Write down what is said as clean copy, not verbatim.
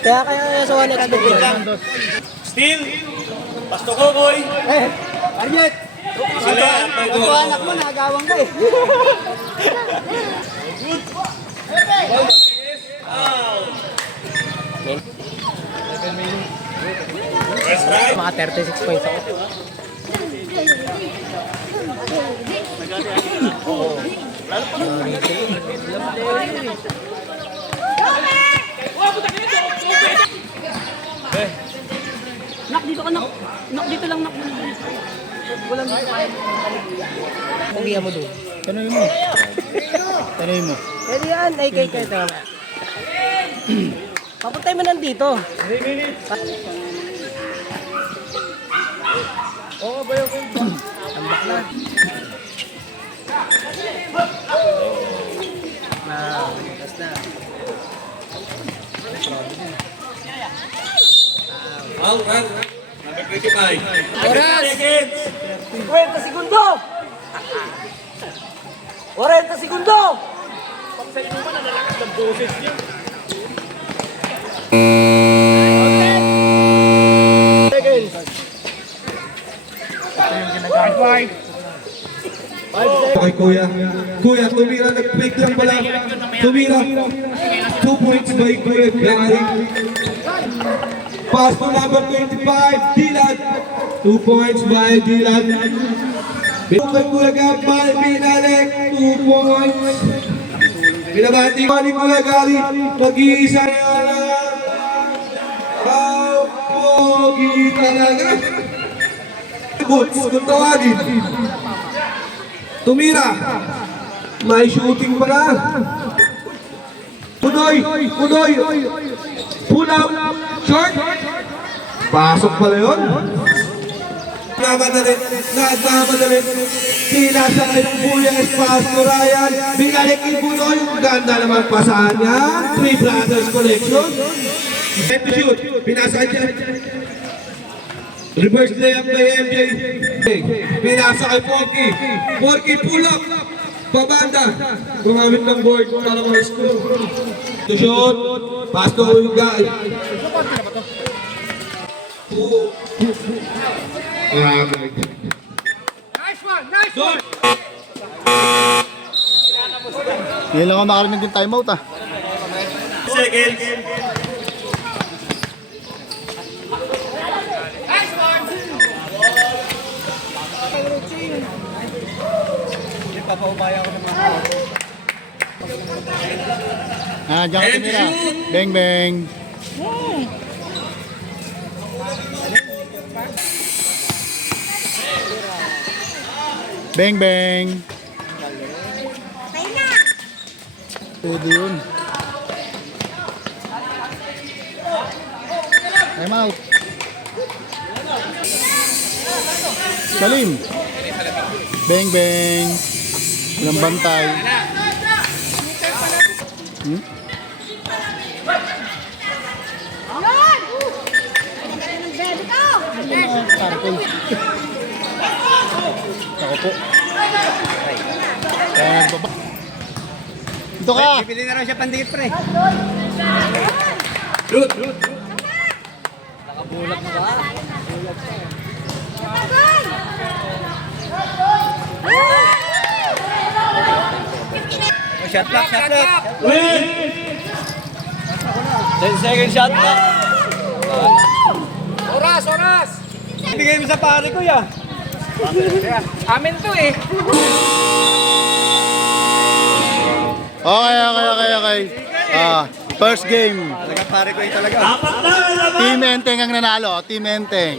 Kaya sa 1x Steal. Pasto Kokoy. Arjet! Sila. Ito anak mo, nagawang ka eh. Mga 36 points ako. Nak, dito ka, nak. Nak, dito lang, nak. Walang dito kaya. Pugiya mo doon. Tanungin mo. Tanungin mo. Pwede yan, ay kay ito. Papuntay mo nandito. Oo ba yung Tambak na. Tapos na. Out, out. Number 25. Oras! Seconds. 40 segundo! 40 segundo! Okay, Kuya. Kuya, tumira. Nag-fake lang pala. Tumira. 2 points by Kuya Gary. Pass to number 25, Dylan. 2 points by Dylan. Kay Kuya Gary, pinalik. 2 points. Pinabati ko ni Kuya Gary. Mag-iisa na yan. Pogi talaga. Boots, kung tawagin. Tumira. May shooting pa na. Punoy. Pull out. Short. Pasok pala yun. Nagmamadali. Pinasa kayong Kuya Espacio Ryan. Binalik yung Punoy. Ganda naman pasahan niya. Three Brothers Collection. Time to shoot. Pinasa niya. Reverse layup by MJ. Pinasa kay Porky. Porky pull up. Pabanda. Gumamit ng board para ma-score. To shoot. Pass to yung guy. Nice one! Nice one! Hindi lang ako makarinig yung timeout ah. Seconds. Ah, diyan ka tumira. Bang bang. Bang bang. Pwede yun. Time out. Salim. Bang bang. Walang bantay. Hmm? Tarpon. Ako po. Kaya nagbaba. Ito ka! Pipili na raw siya pandikit pre. Root. Nakabulat na ba? Shot clock. Win. 10 second shot clock. Oras! Bigay mo sa pare ko ya. Amin to eh. Okay. First game. Talaga pare ko talaga. Apat na. Team Enteng ang nanalo. Team Enteng.